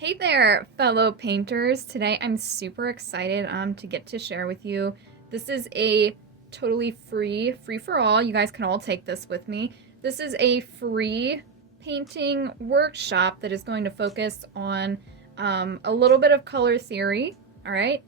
Hey there, fellow painters. Today I'm super excited to get to share with you. This is a totally free for all. You guys can all take this with me. This is a free painting workshop that is going to focus on a little bit of color theory, all right?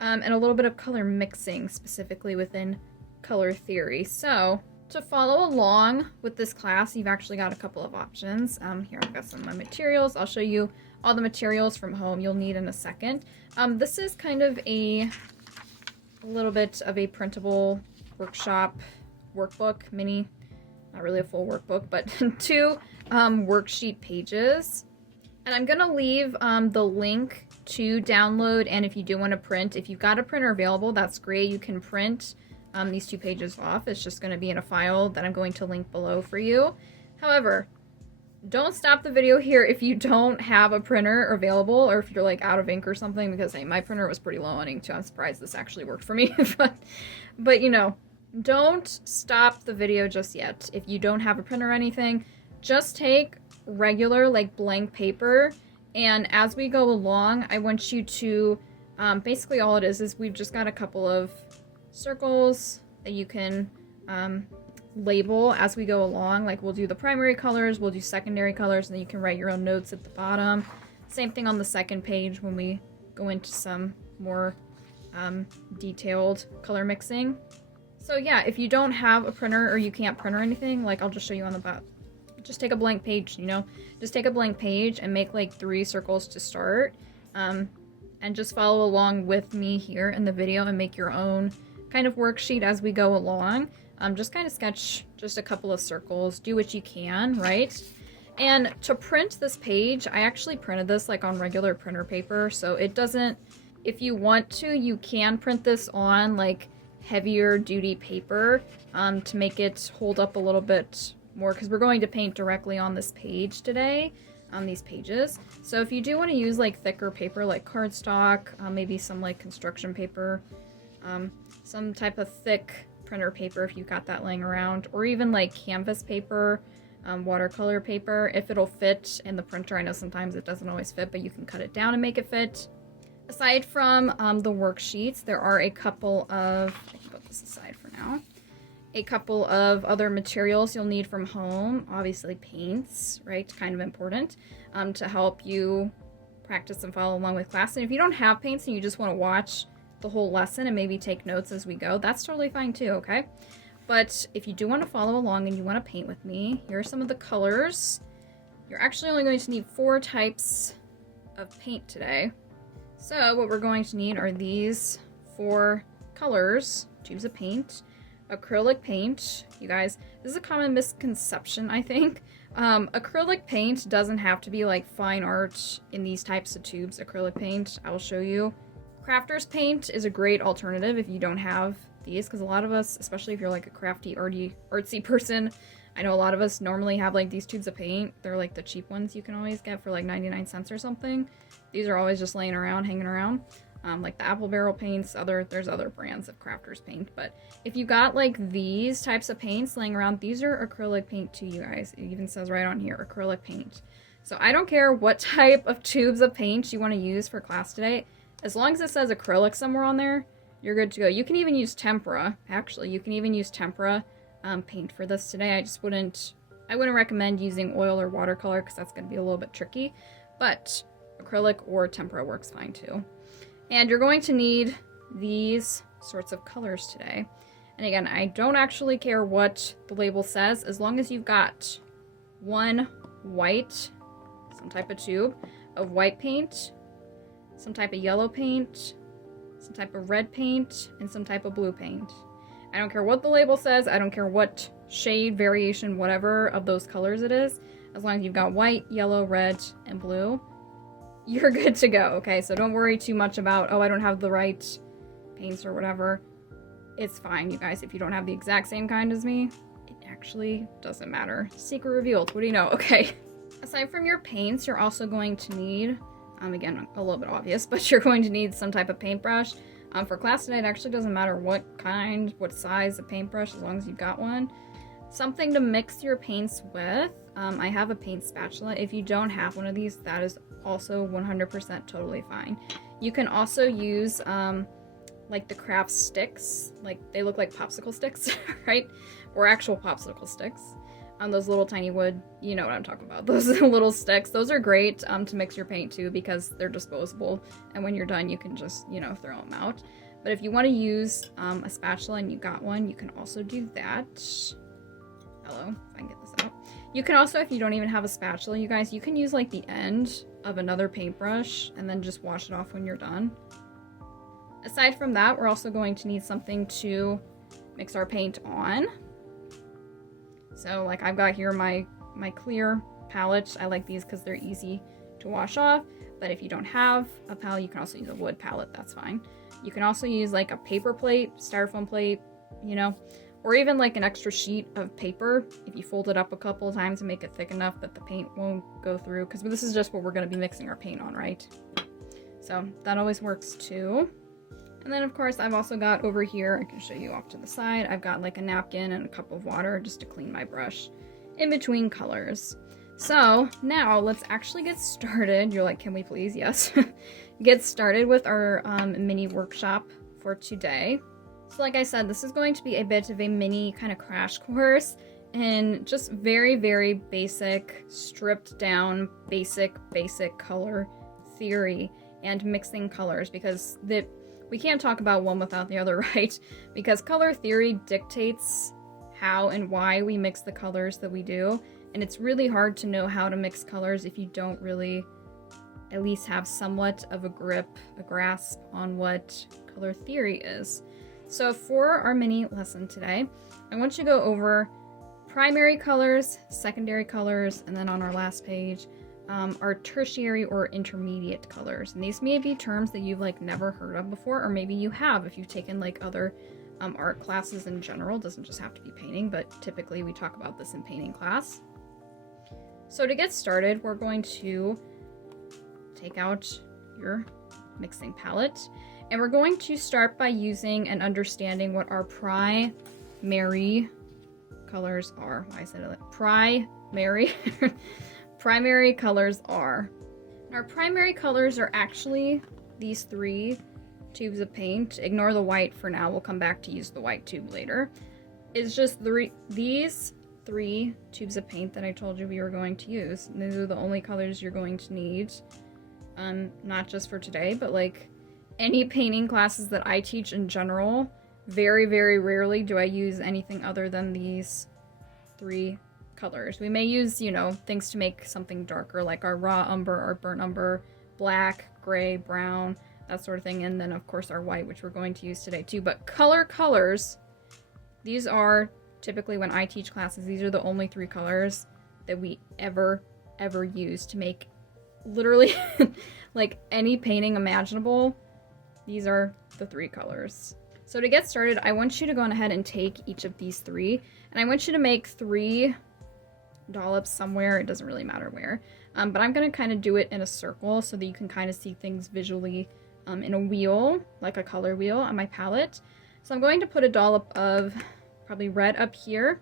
And a little bit of color mixing, specifically within color theory. So to follow along with this class, you've actually got a couple of options. Here I've got some of my materials. I'll show you all the materials from home you'll need in a second. This is kind of a little bit of a printable workshop workbook, mini, not really a full workbook, but two worksheet pages. And I'm gonna leave the link to download, and if you do want to print, if you've got a printer available, that's great. You can print these 2 pages off. It's just gonna be in a file that I'm going to link below for you. However, don't stop the video here if you don't have a printer available, or if you're like out of ink or something, because hey, my printer was pretty low on ink too. I'm surprised this actually worked for me. but you know, don't stop the video just yet. If you don't have a printer or anything, just take regular like blank paper, and as we go along, I want you to basically all it is we've just got a couple of circles that you can label as we go along. Like we'll do the primary colors, we'll do secondary colors, and then you can write your own notes at the bottom. Same thing on the second page when we go into some more detailed color mixing. So yeah, if you don't have a printer or you can't print or anything, like I'll just show you on the bottom. Just take a blank page, you know, just take a blank page and make like 3 circles to start, and just follow along with me here in the video and make your own kind of worksheet as we go along. Just kind of sketch just a couple of circles, do what you can, right? And to print this page, I actually printed this like on regular printer paper, so it doesn't, if you want to, you can print this on like heavier duty paper to make it hold up a little bit more, because we're going to paint directly on this page today, on these pages. So if you do want to use like thicker paper like cardstock, maybe some like construction paper, some type of thick printer paper if you've got that laying around, or even like canvas paper, watercolor paper, if it'll fit in the printer. I know sometimes it doesn't always fit, but you can cut it down and make it fit. Aside from the worksheets, there are a couple of, I can put this aside for now, a couple of other materials you'll need from home. Obviously paints, right? Kind of important to help you practice and follow along with class. And if you don't have paints and you just want to watch the whole lesson and maybe take notes as we go, that's totally fine too, okay? But if you do want to follow along and you want to paint with me, here are some of the colors. You're actually only going to need 4 types of paint today. So what we're going to need are these 4 colors, tubes of paint. Acrylic paint, you guys, this is a common misconception, I think. Acrylic paint doesn't have to be like fine art in these types of tubes. Acrylic paint, I will show you. Crafter's paint is a great alternative if you don't have these, because a lot of us, especially if you're like a crafty, artsy person, I know a lot of us normally have like these tubes of paint. They're like the cheap ones you can always get for like 99 cents or something. These are always just laying around, hanging around. Like the apple barrel paints, there's other brands of crafter's paint, but if you got like these types of paints laying around, these are acrylic paint too, you guys. It even says right on here, acrylic paint. So I don't care what type of tubes of paint you want to use for class today. As long as it says acrylic somewhere on there, you're good to go. You can even use tempera. Actually, you can even use tempera paint for this today. I wouldn't recommend using oil or watercolor because that's going to be a little bit tricky, but acrylic or tempera works fine too. And you're going to need these sorts of colors today. And again, I don't actually care what the label says, as long as you've got 1 white, some type of tube of white paint, some type of yellow paint, some type of red paint, and some type of blue paint. I don't care what the label says, I don't care what shade, variation, whatever of those colors it is, as long as you've got white, yellow, red, and blue, you're good to go, okay? So don't worry too much about, oh, I don't have the right paints or whatever. It's fine, you guys. If you don't have the exact same kind as me, it actually doesn't matter. Secret revealed. What do you know? Okay. Aside from your paints, you're also going to need, again, a little bit obvious, but you're going to need some type of paintbrush. For class today, it actually doesn't matter what kind, what size of paintbrush, as long as you've got one. something to mix your paints with. I have a paint spatula. If you don't have one of these, that is also 100% totally fine. You can also use like the craft sticks, like they look like popsicle sticks, right? Or actual popsicle sticks. Those little tiny wood, you know what I'm talking about. Those little sticks, those are great to mix your paint too, because they're disposable, and when you're done you can just, you know, throw them out. But if you want to use a spatula and you got one, you can also do that. Hello, if I can get this out. You can also, if you don't even have a spatula, you guys, you can use like the end of another paintbrush and then just wash it off when you're done. Aside from that, we're also going to need something to mix our paint on. So like I've got here my clear palette. I like these because they're easy to wash off. But if you don't have a palette, you can also use a wood palette. That's fine. You can also use like a paper plate, styrofoam plate, you know, or even like an extra sheet of paper. If you fold it up a couple of times and make it thick enough that the paint won't go through, because this is just what we're going to be mixing our paint on, right? So that always works too. And then of course I've also got over here, I can show you off to the side, I've got like a napkin and a cup of water just to clean my brush in between colors. So now let's actually get started. You're like, can we please? Yes. Get started with our mini workshop for today. So like I said, this is going to be a bit of a mini kind of crash course in just very, very basic, stripped down, basic color theory and mixing colors, because we can't talk about one without the other, right? Because color theory dictates how and why we mix the colors that we do. And it's really hard to know how to mix colors if you don't really at least have somewhat of a grip, a grasp on what color theory is. So for our mini lesson today, I want you to go over primary colors, secondary colors, and then on our last page, are tertiary or intermediate colors. And these may be terms that you've like never heard of before, or maybe you have if you've taken like other art classes in general. It doesn't just have to be painting, but typically we talk about this in painting class. So to get started, we're going to take out your mixing palette, and we're going to start by using and understanding what our primary colors are. Why I said it primary. Primary colors are. Our primary colors are actually these 3 tubes of paint. Ignore the white for now. We'll come back to use the white tube later. It's just these 3 tubes of paint that I told you we were going to use. And these are the only colors you're going to need. Not just for today, but like any painting classes that I teach in general, very, very rarely do I use anything other than these 3 colors. We may use, you know, things to make something darker, like our raw umber, our burnt umber, black, gray, brown, that sort of thing, and then of course our white, which we're going to use today too. But colors, these are typically, when I teach classes, these are the only 3 colors that we ever use to make literally like any painting imaginable. These are the 3 colors. So to get started, I want you to go on ahead and take each of these 3, and I want you to make 3 dollops somewhere. It doesn't really matter where, but I'm going to kind of do it in a circle so that you can kind of see things visually in a wheel, like a color wheel on my palette. So I'm going to put a dollop of probably red up here,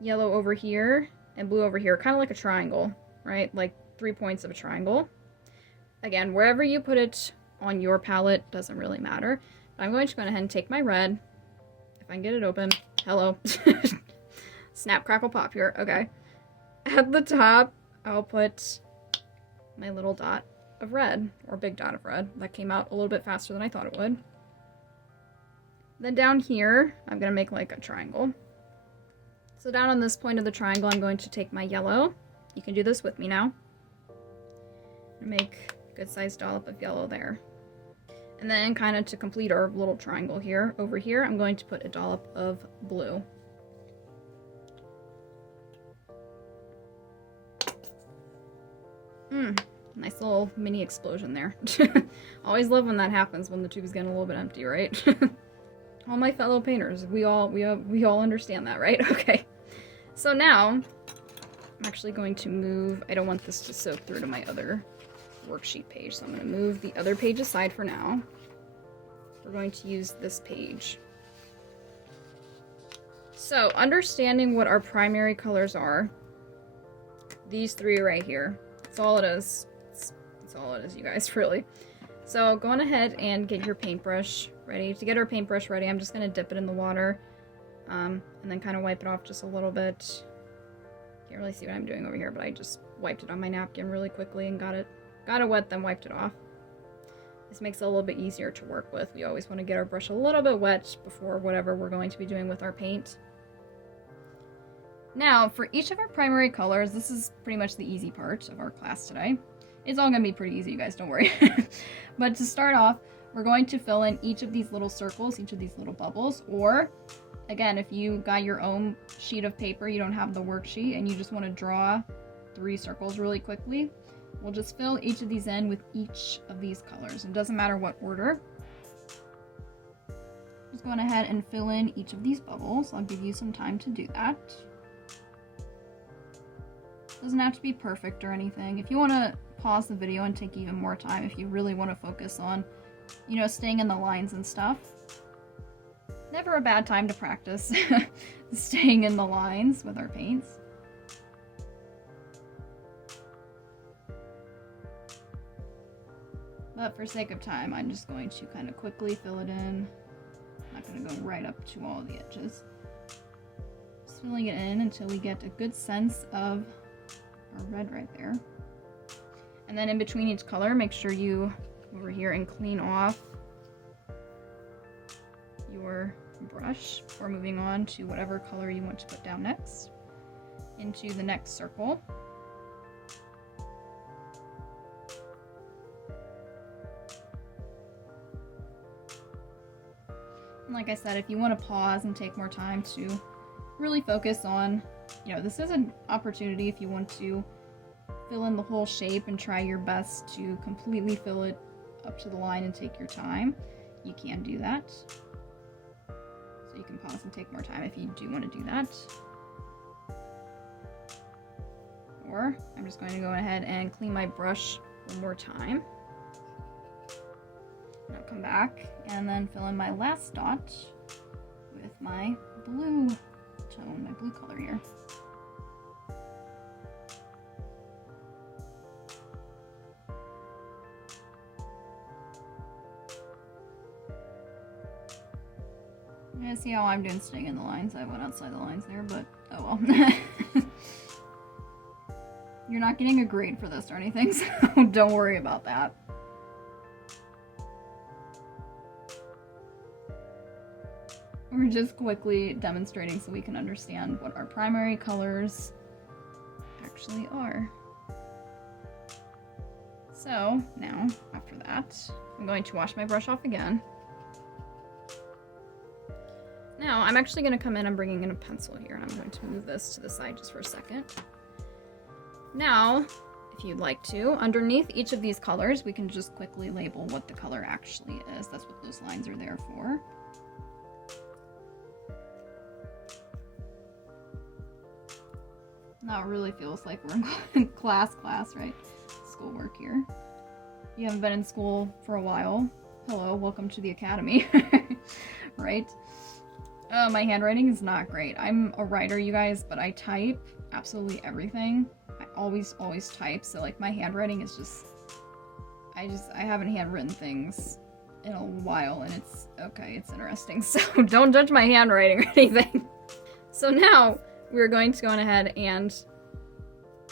yellow over here, and blue over here, kind of like a triangle, right? Like 3 points of a triangle. Again, wherever you put it on your palette doesn't really matter. But I'm going to go ahead and take my red, if I can get it open. Hello. Snap, crackle, pop here. Okay. At the top, I'll put my little dot of red, or big dot of red. That came out a little bit faster than I thought it would. Then down here, I'm going to make like a triangle. So down on this point of the triangle, I'm going to take my yellow. You can do this with me now. Make a good sized dollop of yellow there. And then kind of to complete our little triangle here, over here, I'm going to put a dollop of blue. Nice little mini explosion there. Always love when that happens, when the tube's getting a little bit empty, right? All my fellow painters, we all understand that, right? Okay. So now, I'm actually going to move, I don't want this to soak through to my other worksheet page, so I'm going to move the other page aside for now. We're going to use this page. So, understanding what our primary colors are, these three right here. That's all it is. That's all it is, you guys, really. So, go on ahead and get your paintbrush ready. To get our paintbrush ready, I'm just going to dip it in the water and then kind of wipe it off just a little bit. Can't really see what I'm doing over here, but I just wiped it on my napkin really quickly and got it wet, then wiped it off. This makes it a little bit easier to work with. We always want to get our brush a little bit wet before whatever we're going to be doing with our paint. Now, for each of our primary colors, this is pretty much the easy part of our class today. It's all going to be pretty easy, you guys, don't worry. But to start off, we're going to fill in each of these little circles, each of these little bubbles, or, again, if you got your own sheet of paper, you don't have the worksheet, and you just want to draw 3 circles really quickly, we'll just fill each of these in with each of these colors. It doesn't matter what order. Just go on ahead and fill in each of these bubbles. I'll give you some time to do that. Doesn't have to be perfect or anything. If you want to pause the video and take even more time, if you really want to focus on, you know, staying in the lines and stuff. Never a bad time to practice staying in the lines with our paints. But for sake of time, I'm just going to kind of quickly fill it in. I'm not going to go right up to all the edges. Just filling it in until we get a good sense of our red right there. And then in between each color, make sure you go over here and clean off your brush before moving on to whatever color you want to put down next into the next circle. And like I said, if you want to pause and take more time to really focus on, you know, this is an opportunity if you want to fill in the whole shape and try your best to completely fill it up to the line and take your time, you can do that. So you can pause and take more time if you do want to do that. Or I'm just going to go ahead and clean my brush one more time. And I'll come back and then fill in my last dot with my blue tone, my blue color here. Yeah, see how I'm doing staying in the lines. I went outside the lines there, but oh well. You're not getting a grade for this or anything, so don't worry about that. We're just quickly demonstrating so we can understand what our primary colors actually are. So now, after that, I'm going to wash my brush off again. Now, I'm actually going to come in, I'm bringing in a pencil here, and I'm going to move this to the side just for a second. Now, if you'd like to, underneath each of these colors, we can just quickly label what the color actually is. That's what those lines are there for. Now it really feels like we're in class, right? Schoolwork here. If you haven't been in school for a while, hello, welcome to the academy, right? My handwriting is not great. I'm a writer, you guys, but I type absolutely everything. I always type, so like my handwriting is just, I haven't handwritten things in a while, and it's, okay, it's interesting, so don't judge my handwriting or anything. So now, we're going to go on ahead and,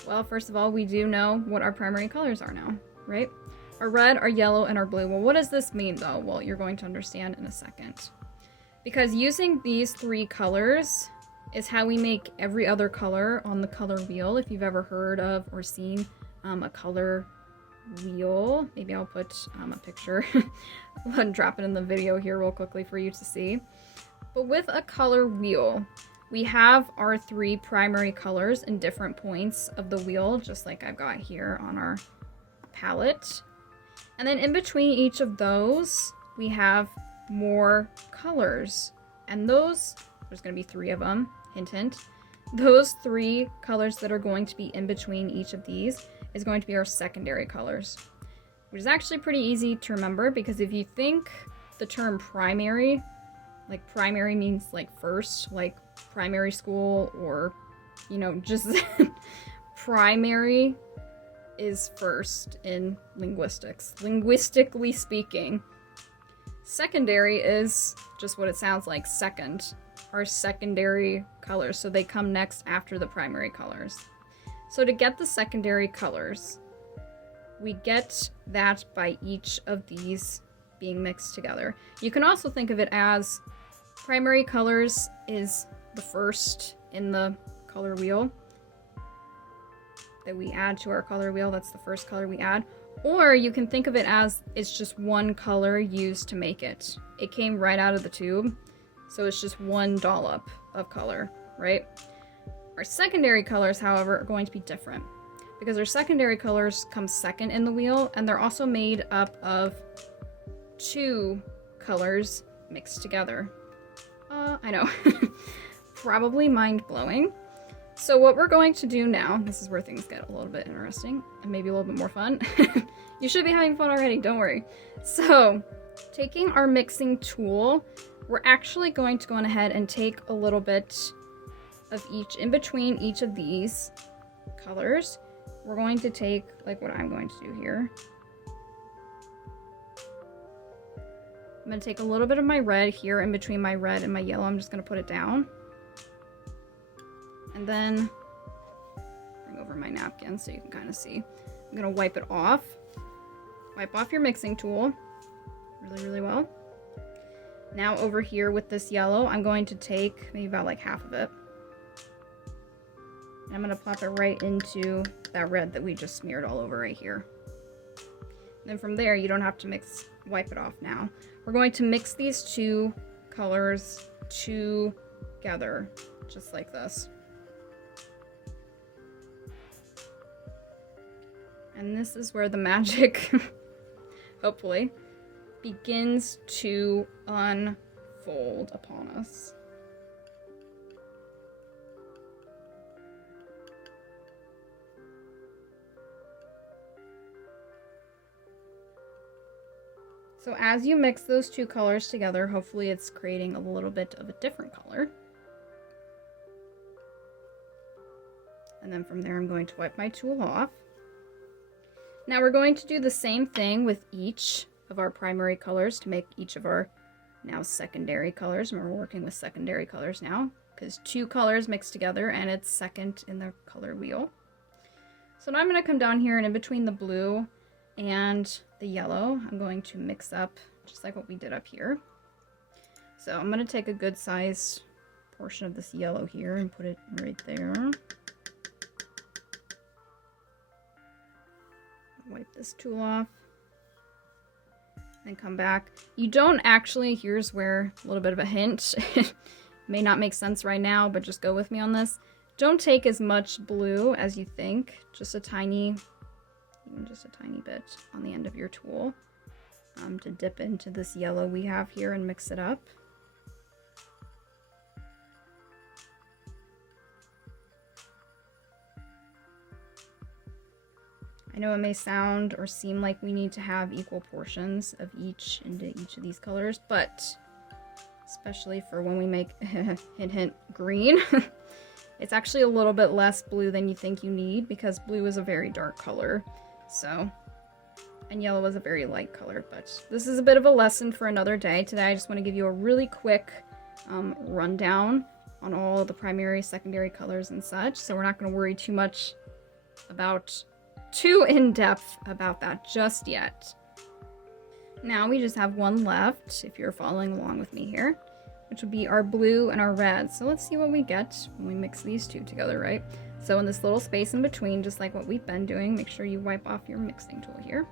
well, first of all, we do know what our primary colors are now, right? Our red, our yellow, and our blue. Well, what does this mean, though? Well, you're going to understand in a second. Because using these 3 colors is how we make every other color on the color wheel. If you've ever heard of or seen a color wheel, maybe I'll put a picture and drop it in the video here real quickly for you to see. But with a color wheel, we have our 3 primary colors in different points of the wheel, just like I've got here on our palette. And then in between each of those, we have more colors. And those, there's going to be 3 of them, hint hint. Those 3 colors that are going to be in between each of these is going to be our secondary colors, which is actually pretty easy to remember, because if you think the term primary, like primary means like first, like primary school or, you know, just primary is first in linguistics, linguistically speaking. Secondary is just what it sounds like, second. Our secondary colors, so they come next after the primary colors. So to get the secondary colors, we get that by each of these being mixed together. You can also think of it as primary colors is the first in the color wheel that we add to our color wheel. That's the first color we add. Or you can think of it as it's just one color used to make it. It came right out of the tube, so it's just one dollop of color, right? Our secondary colors, however, are going to be different because our secondary colors come second in the wheel, and they're also made up of two colors mixed together. I know. Probably mind-blowing. So what we're going to do now, this is where things get a little bit interesting and maybe a little bit more fun. You should be having fun already, don't worry. So, taking our mixing tool, we're actually going to go on ahead and take a little bit of each, in between each of these colors. We're going to take, like what I'm going to do here. I'm going to take a little bit of my red here in between my red and my yellow. I'm just going to put it down. And then bring over my napkin so you can kind of see. I'm going to wipe it off. Wipe off your mixing tool really, really well. Now over here with this yellow, I'm going to take maybe about like half of it. And I'm going to plop it right into that red that we just smeared all over right here. And then from there, you don't have to wipe it off now. We're going to mix these two colors together, just like this. And this is where the magic, hopefully, begins to unfold upon us. So as you mix those two colors together, hopefully it's creating a little bit of a different color. And then from there, I'm going to wipe my tool off. Now we're going to do the same thing with each of our primary colors to make each of our now secondary colors. And we're working with secondary colors now because two colors mixed together and it's second in the color wheel. So now I'm going to come down here and in between the blue and the yellow, I'm going to mix up just like what we did up here. So I'm going to take a good sized portion of this yellow here and put it right there. Wipe this tool off and come back. You don't actually, here's where a little bit of a hint. It may not make sense right now, but just go with me on this. Don't take as much blue as you think, just a tiny, even just a tiny bit on the end of your tool to dip into this yellow we have here and mix it up. I know it may sound or seem like we need to have equal portions of each into each of these colors, but especially for when we make hint hint green, it's actually a little bit less blue than you think you need because blue is a very dark color. So, and yellow is a very light color, but this is a bit of a lesson for another day. Today I just want to give you a really quick rundown on all the primary, secondary colors and such. So we're not going to worry too in-depth about that just yet. Now we just have one left, if you're following along with me here, which would be our blue and our red. So let's see what we get when we mix these two together, right? So in this little space in between, just like what we've been doing, make sure you wipe off your mixing tool here.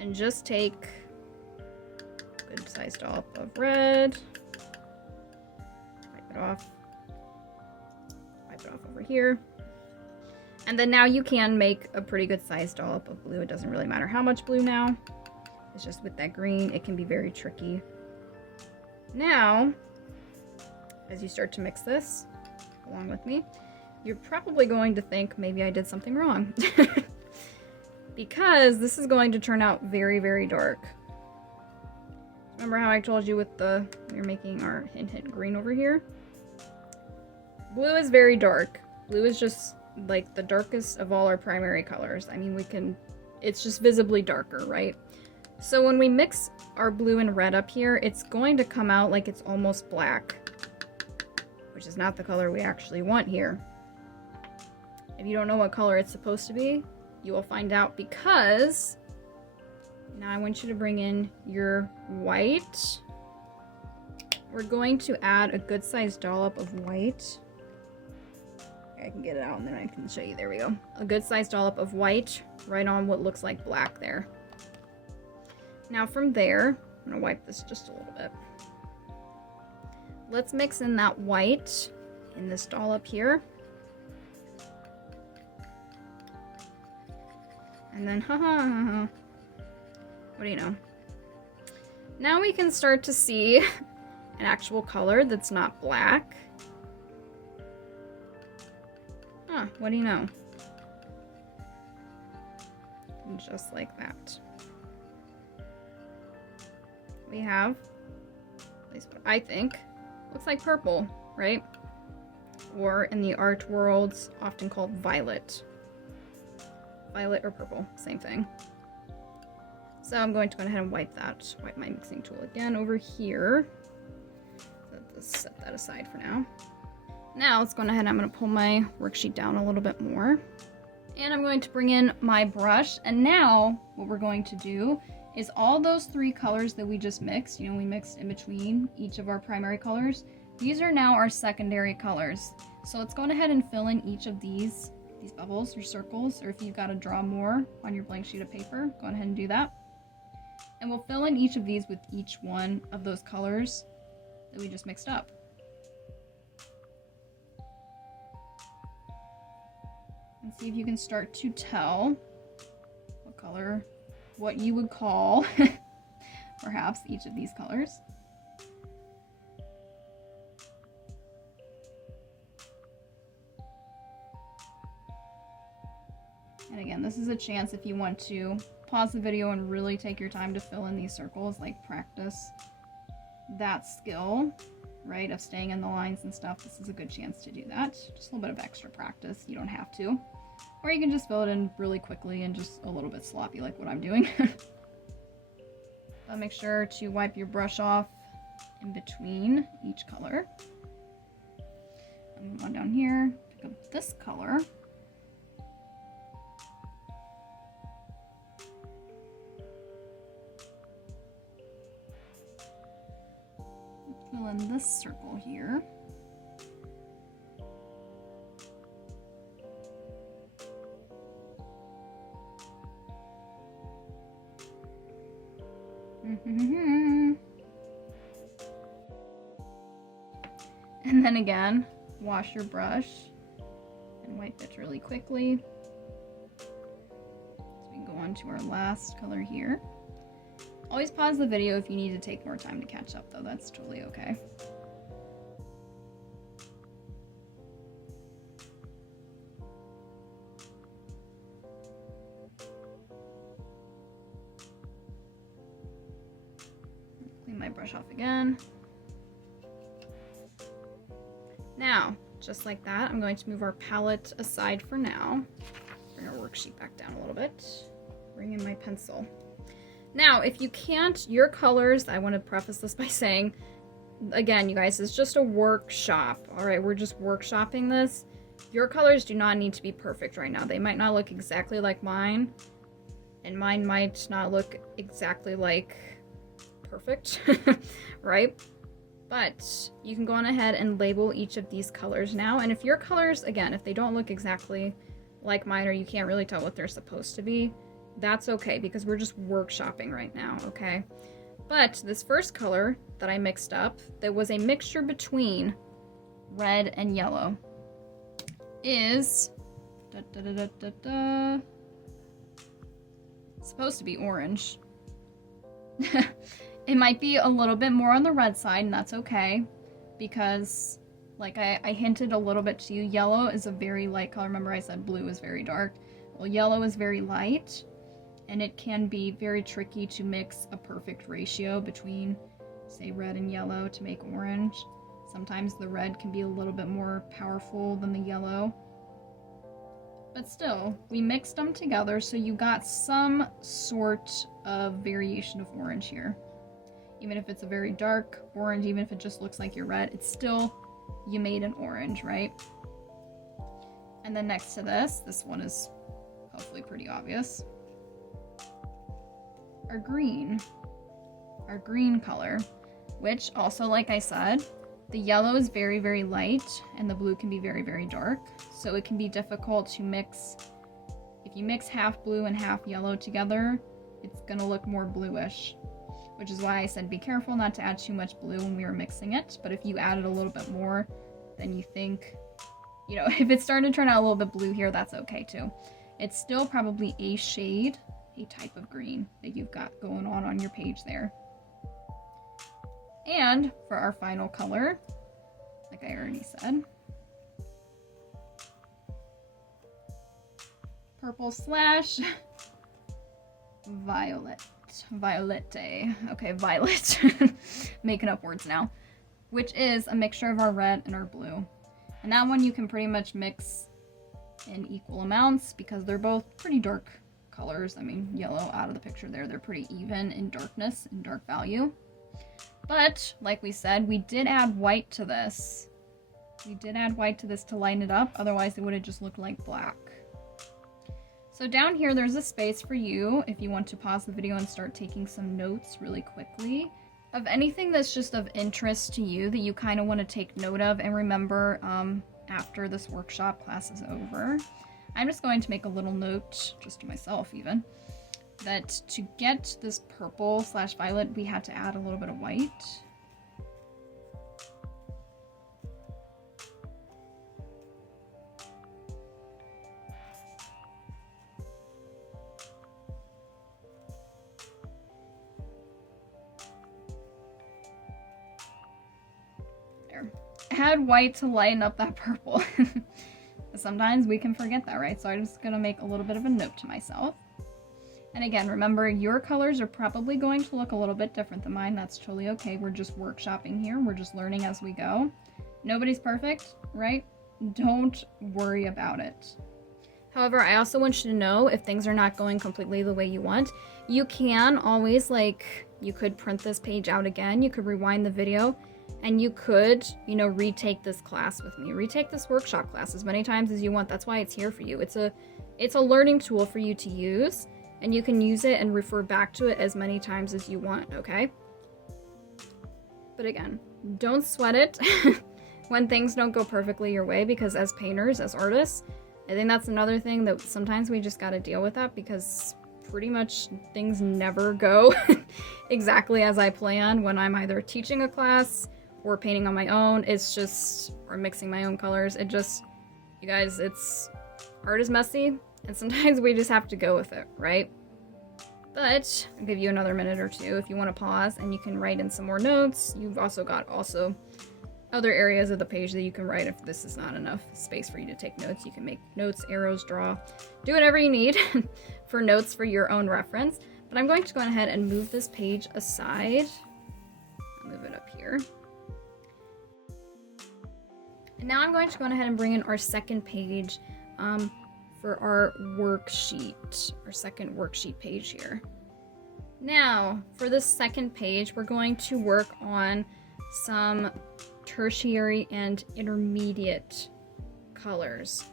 And just take a good sized dollop of red, wipe it off over here. And then now you can make a pretty good sized dollop of blue. It doesn't really matter how much blue now. It's just with that green, it can be very tricky. Now, as you start to mix this along with me, you're probably going to think maybe I did something wrong. Because this is going to turn out very, very dark. Remember how I told you with we were making our hint hint green over here? Blue is very dark. Blue is just like the darkest of all our primary colors. I mean, it's just visibly darker, right? So when we mix our blue and red up here, it's going to come out like it's almost black, which is not the color we actually want here. If you don't know what color it's supposed to be, you will find out, because now I want you to bring in your white. We're going to add a good sized dollop of white. Okay, I can get it out and then I can show you. There we go. A good sized dollop of white right on what looks like black there. Now from there, I'm gonna wipe this just a little bit. Let's mix in that white in this dollop here. And then, what do you know? Now we can start to see an actual color that's not black. What do you know? And just like that. We have, at least what I think, looks like purple, right? Or in the art world, often called violet. Violet or purple, same thing. So I'm going to go ahead and wipe my mixing tool again over here. Let's set that aside for now. Now let's go ahead and I'm going to pull my worksheet down a little bit more. And I'm going to bring in my brush. And now what we're going to do is all those three colors that we just mixed, we mixed in between each of our primary colors. These are now our secondary colors. So let's go ahead and fill in each of these bubbles or circles, or if you've got to draw more on your blank sheet of paper, go ahead and do that. And we'll fill in each of these with each one of those colors that we just mixed up. And see if you can start to tell what color, what you would call perhaps each of these colors. And again, this is a chance if you want to pause the video and really take your time to fill in these circles, like practice that skill, right, of staying in the lines and stuff. This is a good chance to do that. Just a little bit of extra practice. You don't have to. Or you can just fill it in really quickly and just a little bit sloppy like what I'm doing. So make sure to wipe your brush off in between each color. And move on down here, pick up this color. Fill in this circle here. And then again, wash your brush and wipe it really quickly. So we can go on to our last color here. Always pause the video if you need to take more time to catch up, though. That's totally okay. Clean my brush off again. Now, just like that, I'm going to move our palette aside for now. Bring our worksheet back down a little bit. Bring in my pencil. Now, if you can't, your colors, I want to preface this by saying, again, you guys, it's just a workshop. All right, we're just workshopping this. Your colors do not need to be perfect right now. They might not look exactly like mine, and mine might not look exactly like perfect, right? But you can go on ahead and label each of these colors now. And if your colors, again, if they don't look exactly like mine or you can't really tell what they're supposed to be, that's okay, because we're just workshopping right now, okay? But this first color that I mixed up, that was a mixture between red and yellow, is supposed to be orange. It might be a little bit more on the red side, and that's okay, because like I hinted a little bit to you, yellow is a very light color. Remember I said blue is very dark. Well, yellow is very light, and it can be very tricky to mix a perfect ratio between, say, red and yellow to make orange. Sometimes the red can be a little bit more powerful than the yellow. But still, we mixed them together so you got some sort of variation of orange here. Even if it's a very dark orange, even if it just looks like your red, it's still, you made an orange, right? And then next to this one is hopefully pretty obvious. Our green color, which also, like I said, the yellow is very, very light and the blue can be very, very dark. So it can be difficult to mix. If you mix half blue and half yellow together, it's gonna look more bluish, which is why I said be careful not to add too much blue when we were mixing it. But if you added a little bit more than you think, you know, if it's starting to turn out a little bit blue here, that's okay too. It's still probably a shade, a type of green that you've got going on your page there. And for our final color, like I already said, purple / violet. Violette. Okay, violet. Making up words now. Which is a mixture of our red and our blue. And that one you can pretty much mix in equal amounts because they're both pretty dark colors. I mean, yellow out of the picture there, they're pretty even in darkness and dark value. But, like we said, we did add white to this. We did add white to this to lighten it up, otherwise it would have just looked like black. So down here, there's a space for you if you want to pause the video and start taking some notes really quickly of anything that's just of interest to you that you kind of want to take note of and remember after this workshop class is over. I'm just going to make a little note, just to myself even, that to get this purple / violet, we had to add a little bit of white. There. Add white to lighten up that purple. Sometimes we can forget that, right? So I'm just gonna make a little bit of a note to myself. And again, remember, your colors are probably going to look a little bit different than mine. That's totally okay. We're just workshopping here. We're just learning as we go. Nobody's perfect, right? Don't worry about it. However, I also want you to know if things are not going completely the way you want, you can always, you could print this page out again. You could rewind the video and you could, retake this class with me. Retake this workshop class as many times as you want. That's why it's here for you. It's a learning tool for you to use. And you can use it and refer back to it as many times as you want, okay? But again, don't sweat it when things don't go perfectly your way, because as painters, as artists, I think that's another thing that sometimes we just gotta deal with that, because pretty much things never go exactly as I plan when I'm either teaching a class or painting on my own. Or mixing my own colors. You guys, art is messy. And sometimes we just have to go with it, right? But I'll give you another minute or two if you want to pause and you can write in some more notes. You've also got other areas of the page that you can write if this is not enough space for you to take notes. You can make notes, arrows, draw, do whatever you need for notes for your own reference. But I'm going to go ahead and move this page aside. I'll move it up here. And now I'm going to go ahead and bring in our second page for our worksheet, our second worksheet page here. Now, for this second page, we're going to work on some tertiary and intermediate colors.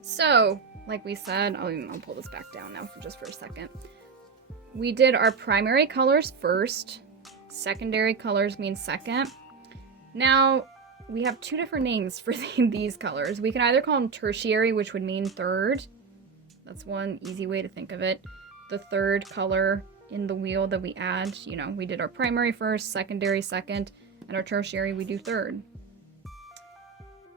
So, like we said, I'll pull this back down now for a second. We did our primary colors first, secondary colors mean second. Now, we have two different names for these colors. We can either call them tertiary, which would mean third. That's one easy way to think of it. The third color in the wheel that we add, we did our primary first, secondary second, and our tertiary we do third.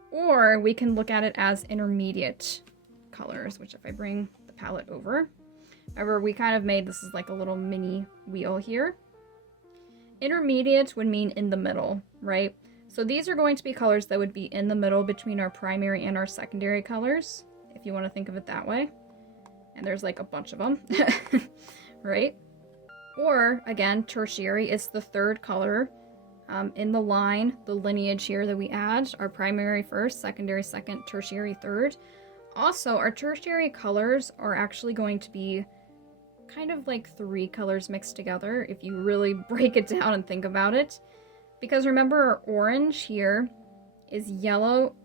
Or we can look at it as intermediate colors, which if I bring the palette over, remember we kind of made this is like a little mini wheel here. Intermediate would mean in the middle, right? So these are going to be colors that would be in the middle between our primary and our secondary colors, if you want to think of it that way. And there's like a bunch of them, right? Or again, tertiary is the third color in the line, the lineage here that we add, our primary first, secondary second, tertiary third. Also, our tertiary colors are actually going to be kind of like 3 colors mixed together if you really break it down and think about it. Because remember, our orange here is yellow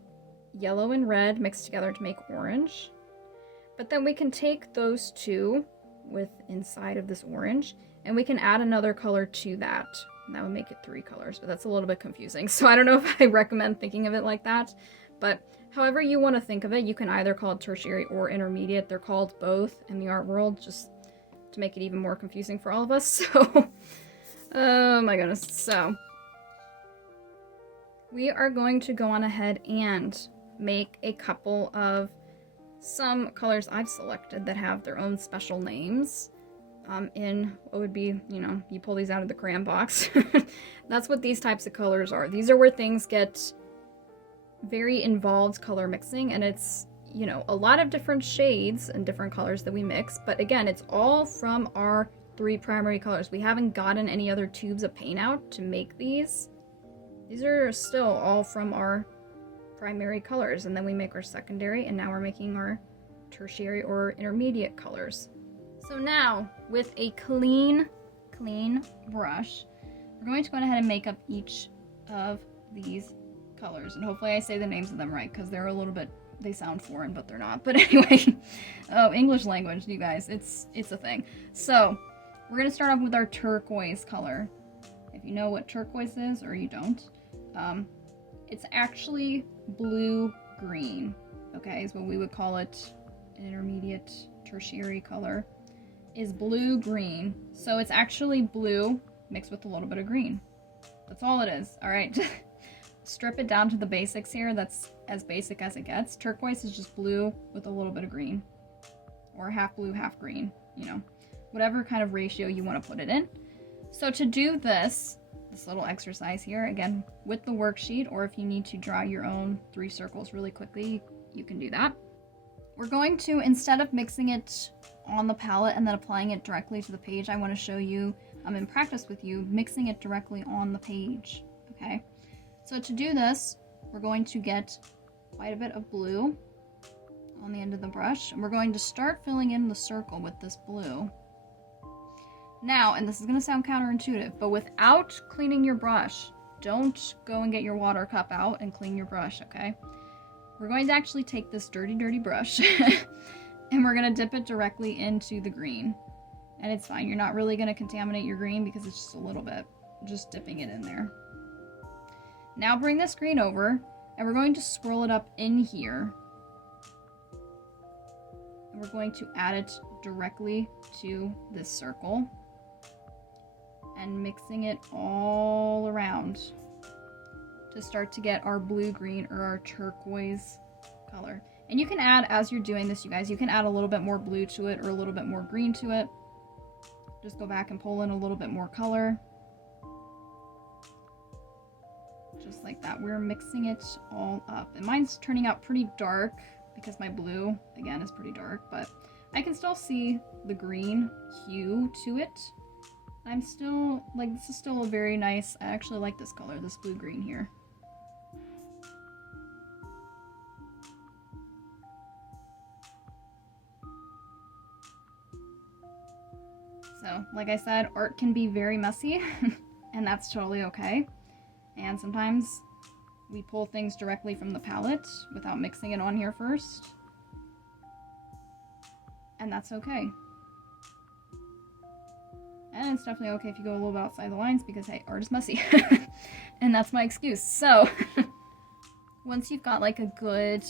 and red mixed together to make orange. But then we can take those two with inside of this orange, and we can add another color to that. And that would make it 3 colors, but that's a little bit confusing. So I don't know if I recommend thinking of it like that. But however you want to think of it, you can either call it tertiary or intermediate. They're called both in the art world, just to make it even more confusing for all of us. So, oh my goodness. So, we are going to go on ahead and make a couple of some colors I've selected that have their own special names in what would be, you know, you pull these out of the crayon box. That's what these types of colors are. These are where things get very involved color mixing, and it's, you know, a lot of different shades and different colors that we mix, but again, it's all from our 3 primary colors. We haven't gotten any other tubes of paint out to make these. These are still all from our primary colors, and then we make our secondary, and now we're making our tertiary or intermediate colors. So now, with a clean brush, we're going to go ahead and make up each of these colors, and hopefully I say the names of them right, because they're a little bit, they sound foreign, but they're not. But anyway, oh, English language, you guys, it's a thing. So, we're going to start off with our turquoise color. If you know what turquoise is, or you don't, it's actually blue-green, okay, is what we would call it. An intermediate tertiary color is blue-green. So it's actually blue mixed with a little bit of green. That's all it is, all right? Strip it down to the basics here. That's as basic as it gets. Turquoise is just blue with a little bit of green, or half blue, half green, you know, whatever kind of ratio you want to put it in. So to do this little exercise here, again, with the worksheet, or if you need to draw your own 3 circles really quickly, you can do that. We're going to, instead of mixing it on the palette and then applying it directly to the page, I want to show you, in practice with you, mixing it directly on the page, okay? So to do this, we're going to get quite a bit of blue on the end of the brush, and we're going to start filling in the circle with this blue. Now, and this is going to sound counterintuitive, but without cleaning your brush, don't go and get your water cup out and clean your brush, okay? We're going to actually take this dirty brush and we're going to dip it directly into the green. And it's fine, you're not really going to contaminate your green because it's just a little bit, just dipping it in there. Now bring this green over, and we're going to swirl it up in here. And we're going to add it directly to this circle. And mixing it all around to start to get our blue-green or our turquoise color. And you can add, as you're doing this, you guys, you can add a little bit more blue to it or a little bit more green to it. Just go back and pull in a little bit more color. Just like that. We're mixing it all up. And mine's turning out pretty dark because my blue, again, is pretty dark, but I can still see the green hue to it. I'm still, like, this is still a very nice, I actually like this color, this blue-green here. So, like I said, art can be very messy, and that's totally okay. And sometimes we pull things directly from the palette without mixing it on here first. And that's okay. And it's definitely okay if you go a little bit outside the lines because, hey, art is messy. And that's my excuse. So, once you've got like a good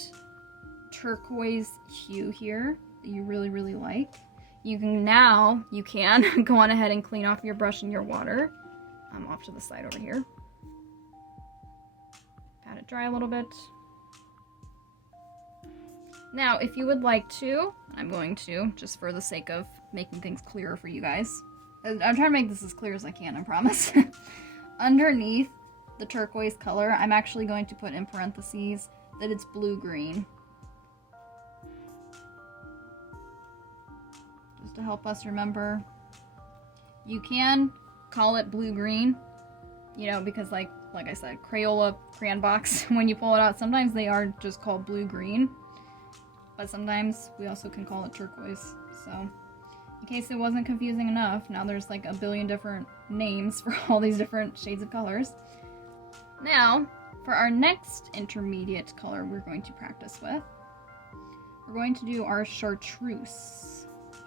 turquoise hue here that you really, really like, you can go on ahead and clean off your brush and your water. I'm off to the side over here. Pat it dry a little bit. Now, if you would like to, I'm going to, just for the sake of making things clearer for you guys. I'm trying to make this as clear as I can, I promise. Underneath the turquoise color, I'm actually going to put in parentheses that it's blue-green. Just to help us remember. You can call it blue-green, You know, because like I said, Crayola crayon box, when you pull it out, sometimes they are just called blue-green, but sometimes we also can call it turquoise. So in case it wasn't confusing enough, now there's like a billion different names for all these different shades of colors. Now, for our next intermediate color we're going to practice with, we're going to do our chartreuse.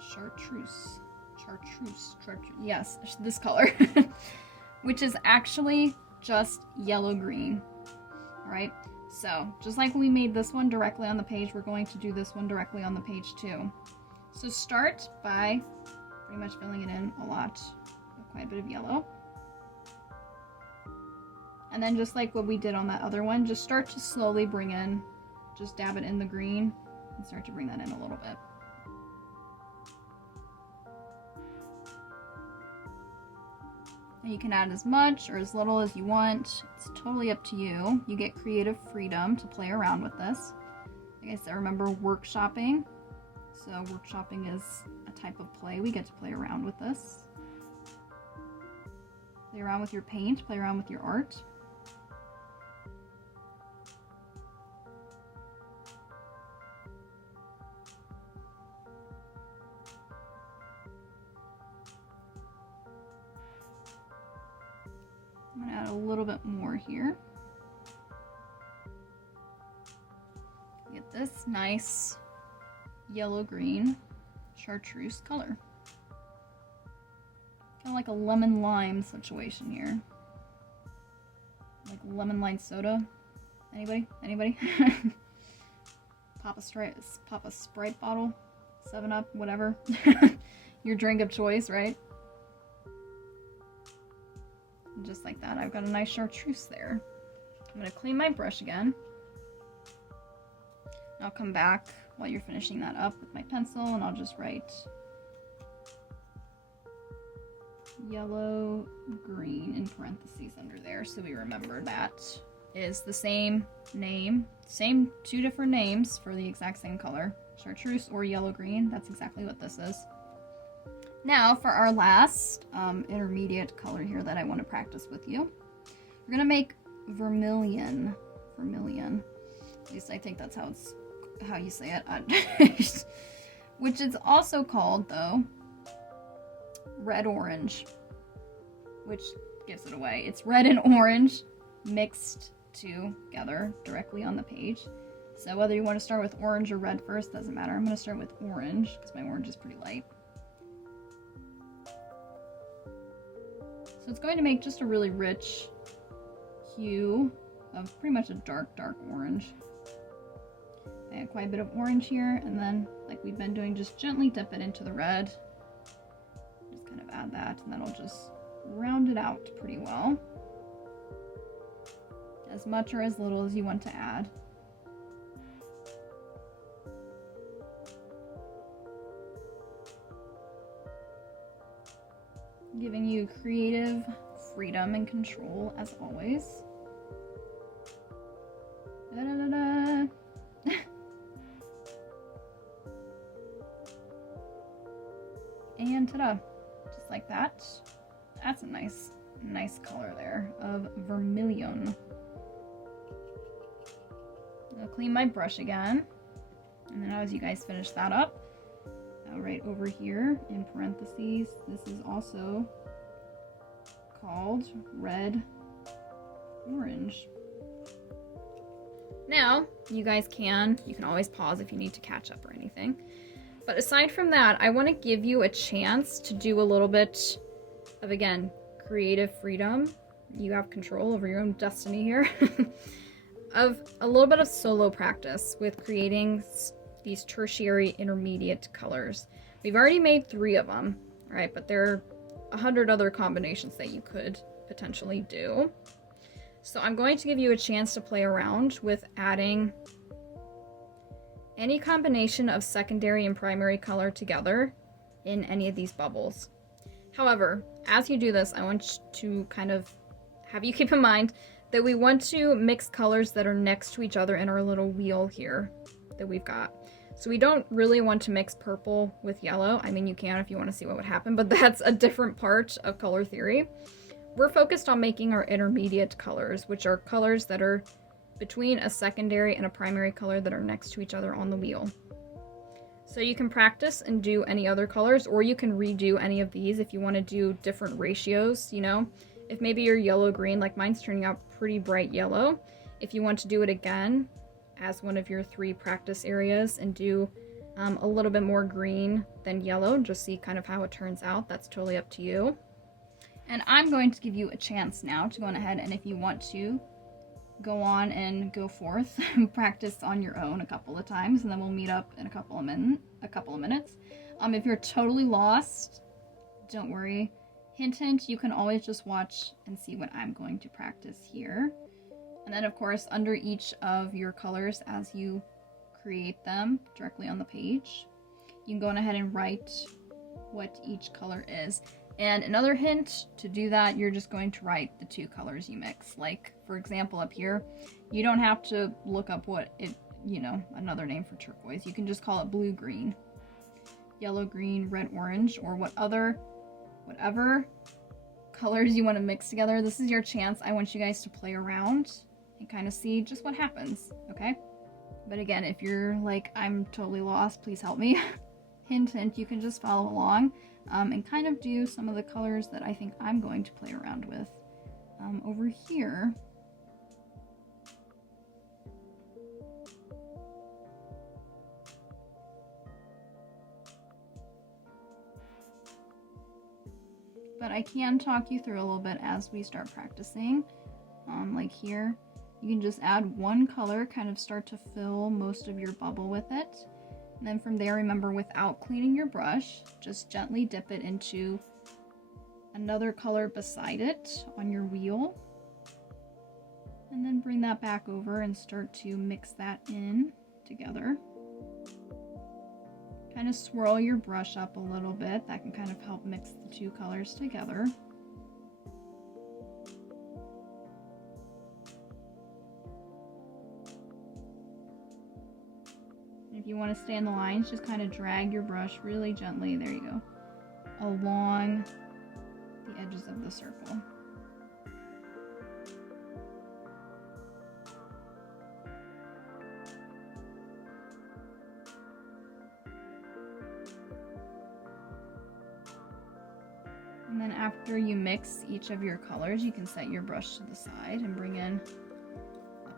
Chartreuse. Yes, this color. Which is actually just yellow-green. Alright, so just like we made this one directly on the page, we're going to do this one directly on the page too. So start by pretty much filling it in a lot, quite a bit of yellow. And then just like what we did on that other one, just start to slowly bring in, just dab it in the green and start to bring that in a little bit. And you can add as much or as little as you want. It's totally up to you. You get creative freedom to play around with this. Like I said, remember workshopping. So workshopping is a type of play. We get to play around with this. Play around with your paint, play around with your art. I'm going to add a little bit more here. Get this nice yellow-green chartreuse color. Kind of like a lemon lime situation here. Like lemon lime soda. Anybody? Pop a Sprite bottle, 7-Up, whatever. Your drink of choice, right? And just like that, I've got a nice chartreuse there. I'm gonna clean my brush again. I'll come back while you're finishing that up with my pencil and I'll just write yellow green in parentheses under there so we remember that is the same name, same two different names for the exact same color, chartreuse or yellow green. That's exactly what this is. Now for our last intermediate color here that I want to practice with you, we're gonna make vermilion. At least I think that's how you say it. Which is also called, though, red-orange, which gives it away. It's red and orange mixed together directly on the page. So whether you want to start with orange or red first, doesn't matter. I'm going to start with orange because my orange is pretty light. So it's going to make just a really rich hue of pretty much a dark orange. I add quite a bit of orange here, and then, like we've been doing, just gently dip it into the red. Just kind of add that, and that'll just round it out pretty well. As much or as little as you want to add. Giving you creative freedom and control as always. Da-da-da-da. And ta-da, just like that. That's a nice color there of vermilion. I'll clean my brush again, and then as you guys finish that up, right over here in parentheses, this is also called red orange. Now, you can always pause if you need to catch up or anything. But aside from that, I want to give you a chance to do a little bit of, again, creative freedom. You have control over your own destiny here. Of a little bit of solo practice with creating these tertiary intermediate colors. We've already made 3 of them, right? But there are 100 other combinations that you could potentially do. So I'm going to give you a chance to play around with adding any combination of secondary and primary color together in any of these bubbles. However, as you do this, I want to kind of have you keep in mind that we want to mix colors that are next to each other in our little wheel here that we've got. So we don't really want to mix purple with yellow. I mean, you can if you want to see what would happen, but that's a different part of color theory. we're focused on making our intermediate colors, which are colors that are between a secondary and a primary color that are next to each other on the wheel. So you can practice and do any other colors, or you can redo any of these if you want to do different ratios, you know? If maybe you're yellow-green, like mine's turning out pretty bright yellow, if you want to do it again as one of your 3 practice areas and do a little bit more green than yellow, just see kind of how it turns out, that's totally up to you. And I'm going to give you a chance now to go on ahead, and if you want to, go on and go forth and practice on your own a couple of times, and then we'll meet up in a couple of minutes. If you're totally lost, don't worry. Hint, hint, you can always just watch and see what I'm going to practice here. And then, of course, under each of your colors, as you create them directly on the page, you can go on ahead and write what each color is. And another hint, to do that, you're just going to write the 2 colors you mix. Like, for example, up here, you don't have to look up what it, you know, another name for turquoise. You can just call it blue-green, yellow-green, red-orange, or whatever colors you want to mix together. This is your chance. I want you guys to play around and kind of see just what happens, okay? But again, if you're like, I'm totally lost, please help me. Hint, hint, you can just follow along. And kind of do some of the colors that I think I'm going to play around with over here. But I can talk you through a little bit as we start practicing. Like here, you can just add 1 color, kind of start to fill most of your bubble with it. And then from there, remember, without cleaning your brush, just gently dip it into another color beside it on your wheel. And then bring that back over and start to mix that in together. Kind of swirl your brush up a little bit. That can kind of help mix the 2 colors together. If you want to stay in the lines, just kind of drag your brush really gently, there you go, along the edges of the circle. And then after you mix each of your colors, you can set your brush to the side and bring in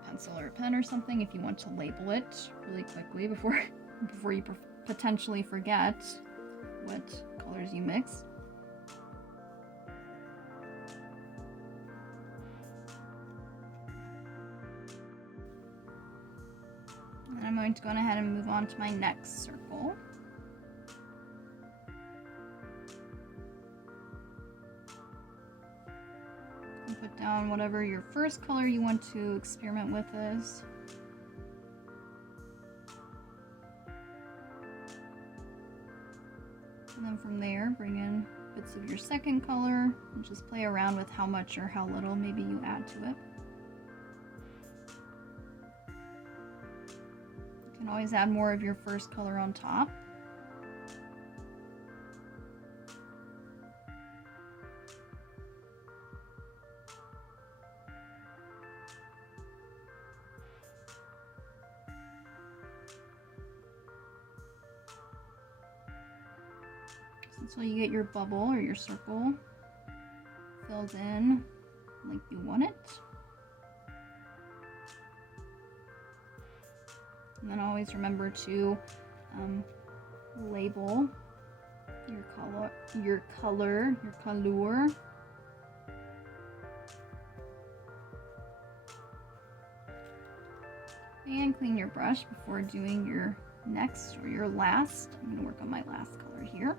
pencil or a pen or something if you want to label it really quickly before you potentially forget what colors you mixed. And I'm going to go ahead and move on to my next circle. Put down whatever your first color you want to experiment with is. And then from there, bring in bits of your second color and just play around with how much or how little maybe you add to it. You can always add more of your first color on top. Until you get your bubble or your circle filled in like you want it. And then always remember to label your color. And clean your brush before doing your next or your last. I'm going to work on my last color here.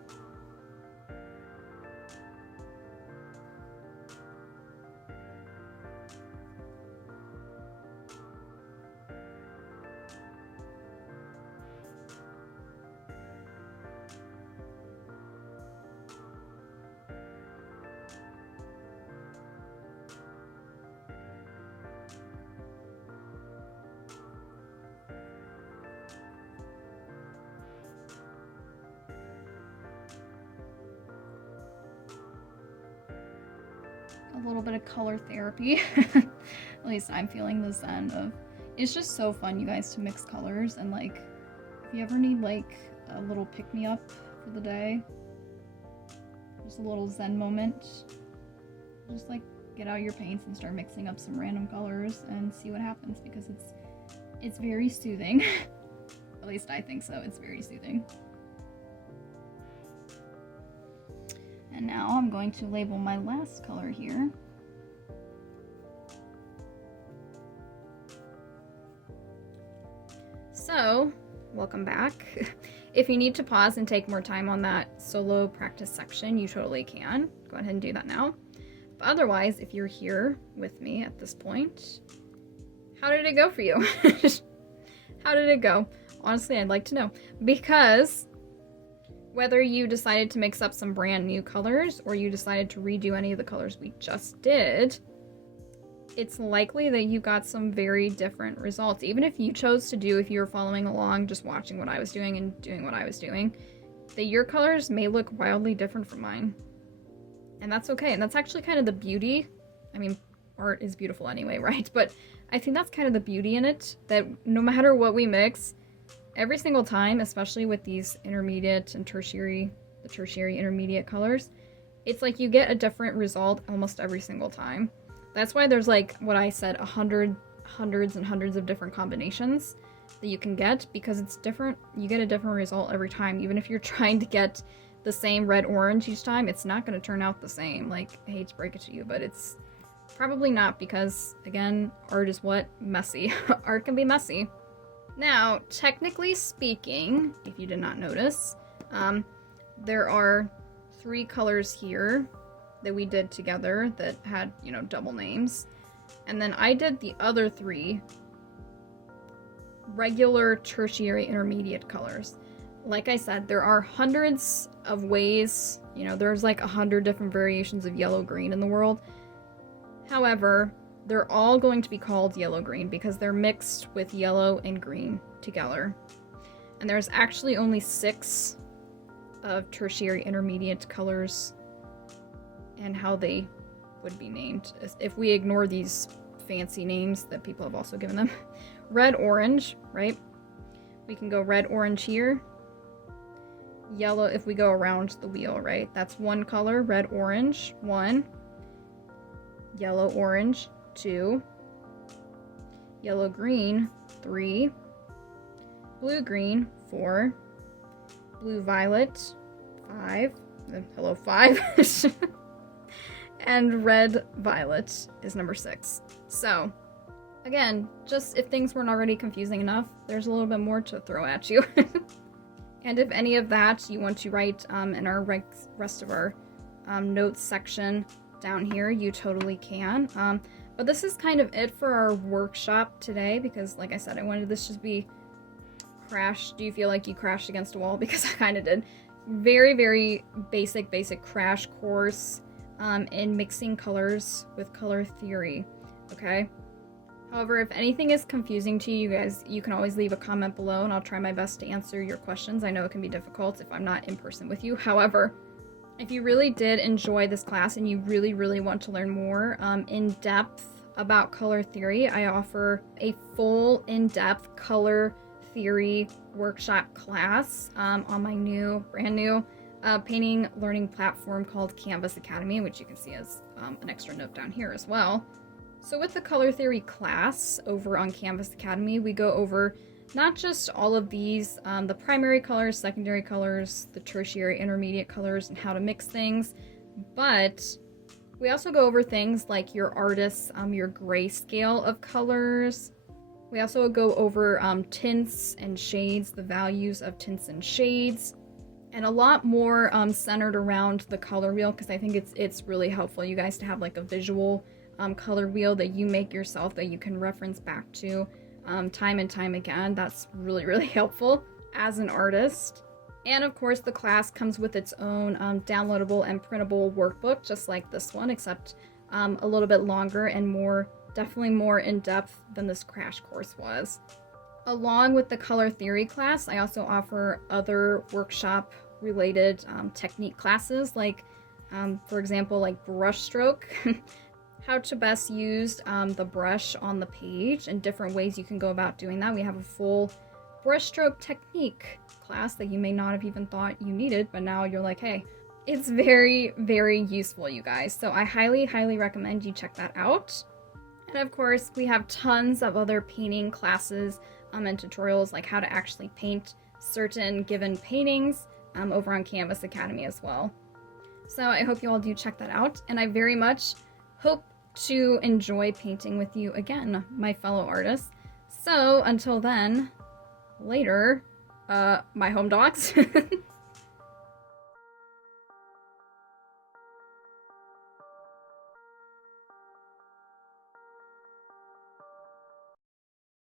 little bit of color therapy. At least I'm feeling the zen of, it's just so fun, you guys, to mix colors. And like, if you ever need like a little pick-me-up for the day, just a little zen moment, just like get out your paints and start mixing up some random colors and see what happens, because it's very soothing. At least I think so. It's very soothing. And now I'm going to label my last color here. So, welcome back. If you need to pause and take more time on that solo practice section, you totally can. Go ahead and do that now. But otherwise, if you're here with me at this point, how did it go for you? How did it go? Honestly, I'd like to know. Because whether you decided to mix up some brand new colors or you decided to redo any of the colors we just did, it's likely that you got some very different results. Even if you chose to do, if you were following along, just watching what I was doing and doing what I was doing, that your colors may look wildly different from mine. And that's okay. And that's actually kind of the beauty. I mean, art is beautiful anyway, right? But I think that's kind of the beauty in it, that no matter what we mix, every single time, especially with these intermediate and tertiary, the tertiary intermediate colors, it's like you get a different result almost every single time. That's why there's like what I said, hundreds and hundreds of different combinations that you can get, because it's different. You get a different result every time. Even if you're trying to get the same red orange each time, it's not going to turn out the same. Like, I hate to break it to you, but it's probably not, because again, art is what? Messy. Art can be messy. Now, technically speaking, if you did not notice, there are 3 colors here that we did together that had, you know, double names. And then I did the other 3 regular tertiary intermediate colors. Like I said, there are hundreds of ways, you know, there's like 100 different variations of yellow-green in the world. However, they're all going to be called yellow-green because they're mixed with yellow and green together. And there's actually only 6 of tertiary intermediate colors and how they would be named if we ignore these fancy names that people have also given them. Red, orange, right? We can go red, orange here. Yellow if we go around the wheel, right? That's 1 color. Red, orange, 1. Yellow, orange, 2. Yellow, green, 3. Blue, green, 4. Blue, violet, 5. Hello, 5. And red, violet is number 6. So, again, just if things weren't already confusing enough, there's a little bit more to throw at you. And if any of that you want to write in our rest of our notes section down here, you totally can. But this is kind of it for our workshop today, because like I said, I wanted this to just be crash. Do you feel like you crashed against a wall? Because I kind of did. Very, very basic crash course in mixing colors with color theory, okay? However, if anything is confusing to you guys, you can always leave a comment below and I'll try my best to answer your questions. I know it can be difficult if I'm not in person with you. However, if you really did enjoy this class and you really, really want to learn more in depth about color theory, I offer a full in-depth color theory workshop class on my brand new painting learning platform called Canvas Academy, which you can see as an extra note down here as well. So with the color theory class over on Canvas Academy, we go over not just all of these, the primary colors, secondary colors, the tertiary intermediate colors, and how to mix things, but we also go over things like your artists, your grayscale of colors. We also go over tints and shades, the values of tints and shades, and a lot more centered around the color wheel, because I think it's really helpful, you guys, to have like a visual color wheel that you make yourself that you can reference back to time and time again. That's really, really helpful as an artist. And of course, the class comes with its own downloadable and printable workbook, just like this one, except a little bit longer and definitely more in-depth than this crash course was. Along with the color theory class, I also offer other workshop related technique classes, like for example, like brushstroke. how to best use the brush on the page and different ways you can go about doing that. We have a full brushstroke technique class that you may not have even thought you needed, but now you're like, hey, it's very, very useful, you guys. So I highly, highly recommend you check that out. And of course, we have tons of other painting classes and tutorials, like how to actually paint certain given paintings over on Canvas Academy as well. So I hope you all do check that out, and I very much hope to enjoy painting with you again, my fellow artists. So until then, later, my home dogs.